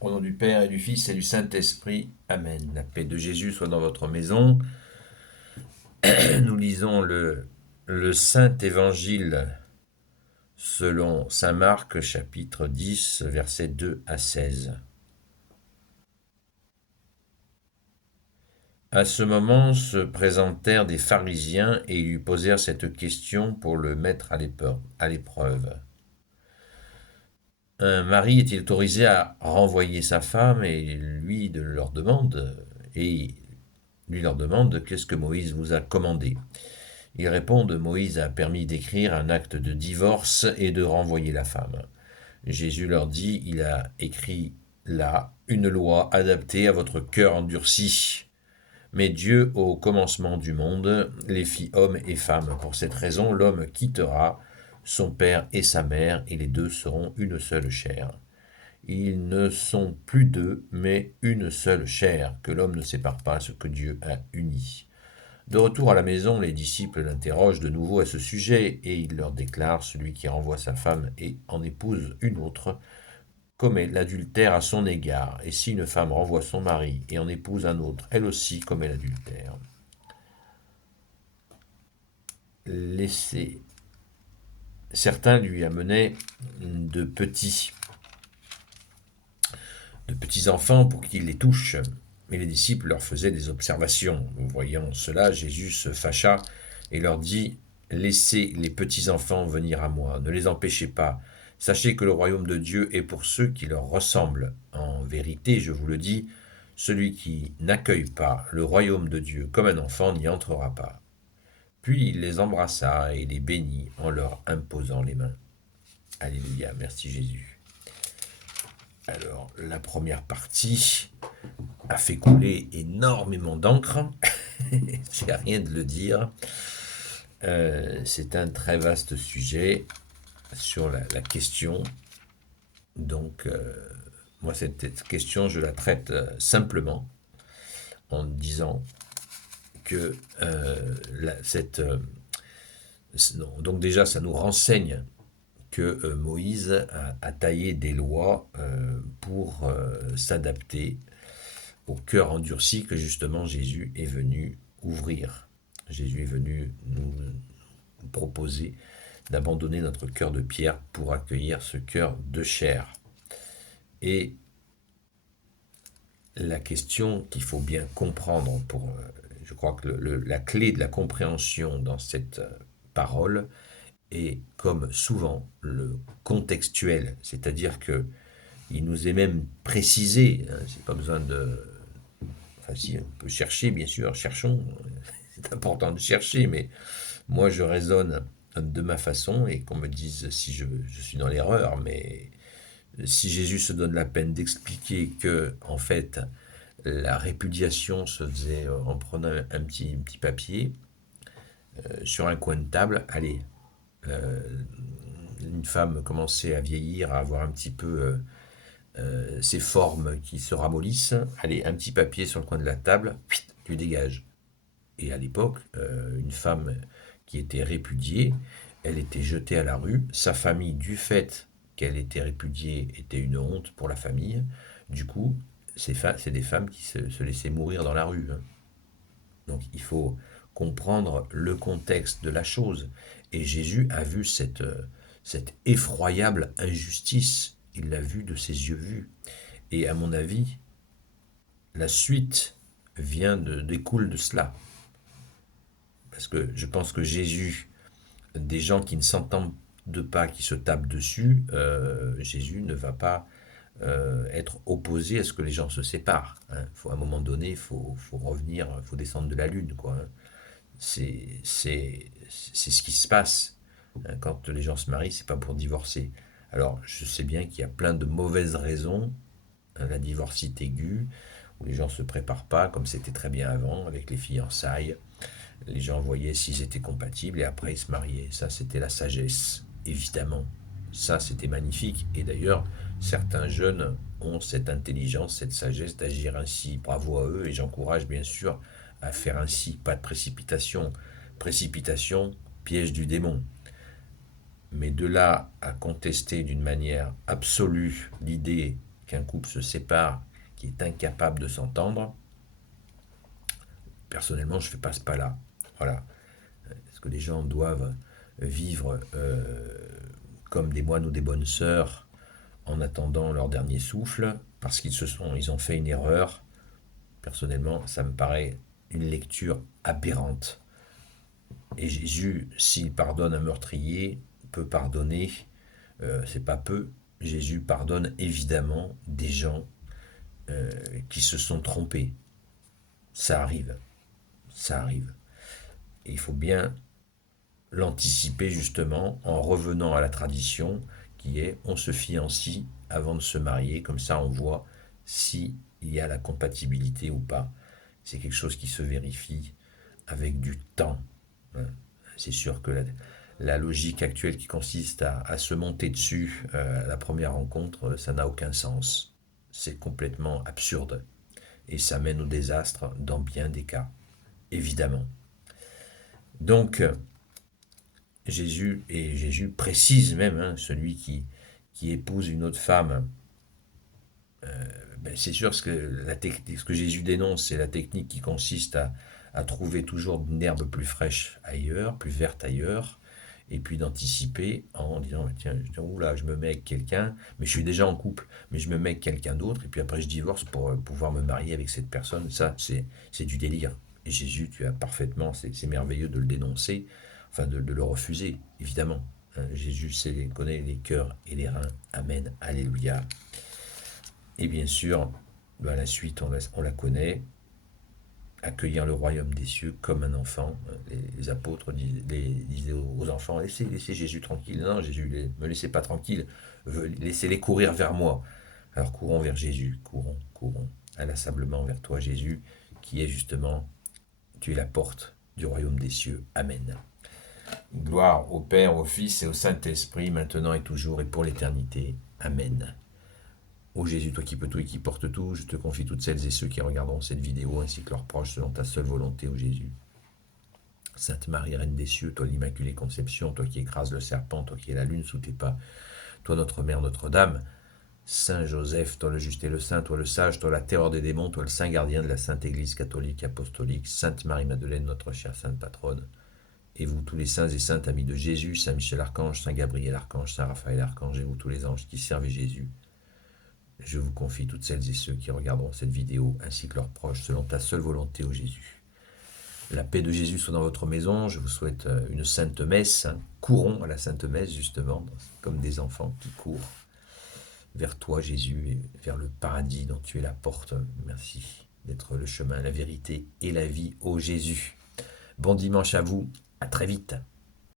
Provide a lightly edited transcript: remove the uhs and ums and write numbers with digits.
Au nom du Père et du Fils et du Saint-Esprit. Amen. La paix de Jésus soit dans votre maison. Nous lisons le Saint Évangile selon Saint Marc, chapitre 10, versets 2 à 16. À ce moment se présentèrent des pharisiens et lui posèrent cette question pour le mettre à l'épreuve. Un mari est-il autorisé à renvoyer sa femme et lui leur demande qu'est-ce que Moïse vous a commandé. Ils répondent Moïse a permis d'écrire un acte de divorce et de renvoyer la femme. Jésus leur dit il a écrit là une loi adaptée à votre cœur endurci. Mais Dieu, au commencement du monde, les fit hommes et femmes. Pour cette raison, l'homme quittera son père et sa mère, et les deux seront une seule chair. Ils ne sont plus deux, mais une seule chair, que l'homme ne sépare pas ce que Dieu a uni. De retour à la maison, les disciples l'interrogent de nouveau à ce sujet, et il leur déclare celui qui renvoie sa femme et en épouse une autre commet l'adultère à son égard, et si une femme renvoie son mari et en épouse un autre, elle aussi commet l'adultère. Laissez. Certains lui amenaient de petits, de petits enfants pour qu'il les touche, mais les disciples leur faisaient des observations. Voyant cela, Jésus se fâcha et leur dit laissez les petits enfants venir à moi, ne les empêchez pas. Sachez que le royaume de Dieu est pour ceux qui leur ressemblent. En vérité, je vous le dis, celui qui n'accueille pas le royaume de Dieu comme un enfant n'y entrera pas. Puis il les embrassa et les bénit en leur imposant les mains. Alléluia, merci Jésus. Alors, la première partie a fait couler énormément d'encre, c'est à rien de le dire. C'est un très vaste sujet sur la question. Donc, moi, cette question, je la traite simplement en disant que donc déjà, ça nous renseigne que Moïse a taillé des lois pour s'adapter au cœur endurci que justement Jésus est venu ouvrir. Jésus est venu nous proposer d'abandonner notre cœur de pierre pour accueillir ce cœur de chair. Et la question qu'il faut bien comprendre je crois que la clé de la compréhension dans cette parole est, comme souvent, le contextuel, c'est-à-dire que il nous est même précisé, hein, c'est pas besoin de... Enfin si, on peut chercher, bien sûr, cherchons, c'est important de chercher, mais moi je raisonne de ma façon, et qu'on me dise si je suis dans l'erreur, mais si Jésus se donne la peine d'expliquer que, en fait, la répudiation se faisait en prenant un petit papier sur un coin de table, allez, euh, une femme commençait à vieillir, à avoir un petit peu ses formes qui se ramollissent, allez, un petit papier sur le coin de la table, tu dégages. Et à l'époque, une femme qui était répudiée, elle était jetée à la rue. Sa famille, du fait qu'elle était répudiée, était une honte pour la famille. Du coup, c'est des femmes qui se laissaient mourir dans la rue, hein. Donc il faut comprendre le contexte de la chose. Et Jésus a vu cette effroyable injustice. Il l'a vu de ses yeux vus. Et à mon avis, la suite découle de cela. Parce que je pense que Jésus, des gens qui ne s'entendent pas, qui se tapent dessus, Jésus ne va pas être opposé à ce que les gens se séparent, hein. À un moment donné, faut revenir, il faut descendre de la lune, quoi, hein. C'est ce qui se passe, hein. Quand les gens se marient, c'est pas pour divorcer. Alors, je sais bien qu'il y a plein de mauvaises raisons, hein, la divorcite aiguë, où les gens se préparent pas, comme c'était très bien avant, avec les fiançailles. Les gens voyaient s'ils étaient compatibles et après ils se mariaient. Ça, c'était la sagesse, évidemment. Ça, c'était magnifique. Et d'ailleurs, certains jeunes ont cette intelligence, cette sagesse d'agir ainsi. Bravo à eux et j'encourage bien sûr à faire ainsi. Pas de précipitation. Précipitation, piège du démon. Mais de là à contester d'une manière absolue l'idée qu'un couple se sépare, qui est incapable de s'entendre, personnellement, je ne fais pas ce pas-là. Voilà. Est-ce que les gens doivent vivre comme des moines ou des bonnes sœurs en attendant leur dernier souffle, parce ils ont fait une erreur? Personnellement, ça me paraît une lecture aberrante. Et Jésus, s'il pardonne un meurtrier, peut pardonner, c'est pas peu, Jésus pardonne évidemment des gens qui se sont trompés. Ça arrive, ça arrive. Et il faut bien l'anticiper justement en revenant à la tradition qui est on se fiancie avant de se marier, comme ça on voit s'il y a la compatibilité ou pas. C'est quelque chose qui se vérifie avec du temps. C'est sûr que la logique actuelle qui consiste à se monter dessus à la première rencontre, ça n'a aucun sens. C'est complètement absurde. Et ça mène au désastre dans bien des cas, évidemment. Donc, Jésus précise même, hein, celui qui épouse une autre femme, ben c'est sûr ce que Jésus dénonce, c'est la technique qui consiste à trouver toujours une herbe plus fraîche ailleurs, plus verte ailleurs, et puis d'anticiper en disant, tiens, oula, je me mets avec quelqu'un, mais je suis déjà en couple, mais je me mets avec quelqu'un d'autre, et puis après je divorce pour pouvoir me marier avec cette personne. Ça, c'est du délire. Et Jésus, tu as parfaitement, c'est merveilleux de le dénoncer, enfin de le refuser, évidemment. Hein, Jésus connaît les cœurs et les reins. Amen, alléluia. Et bien sûr, ben, la suite, on la connaît. Accueillir le royaume des cieux comme un enfant. Les apôtres disaient aux enfants, laissez Jésus tranquille. Non, Jésus, ne me laissez pas tranquille. Laissez-les courir vers moi. Alors courons vers Jésus. Courons inlassablement vers toi, Jésus, qui est justement, tu es la porte du royaume des cieux. Amen. Gloire au Père, au Fils et au Saint-Esprit, maintenant et toujours et pour l'éternité. Amen. Ô Jésus, toi qui peux tout et qui portes tout, je te confie toutes celles et ceux qui regarderont cette vidéo, ainsi que leurs proches, selon ta seule volonté, ô Jésus. Sainte Marie, Reine des cieux, toi l'Immaculée Conception, toi qui écrases le serpent, toi qui es la lune sous tes pas, toi notre Mère Notre-Dame, Saint Joseph, toi le juste et le saint, toi le sage, toi la terreur des démons, toi le saint gardien de la Sainte Église catholique apostolique, Sainte Marie-Madeleine, notre chère Sainte Patronne, et vous tous les saints et saintes amis de Jésus, Saint Michel Archange, Saint Gabriel Archange, Saint Raphaël Archange, et vous tous les anges qui servent Jésus, je vous confie toutes celles et ceux qui regarderont cette vidéo, ainsi que leurs proches, selon ta seule volonté, ô Jésus. La paix de Jésus soit dans votre maison. Je vous souhaite une sainte messe. Courons à la sainte messe, justement, comme des enfants qui courent vers toi, Jésus, et vers le paradis dont tu es la porte. Merci d'être le chemin, la vérité et la vie, ô Jésus. Bon dimanche à vous. À très vite.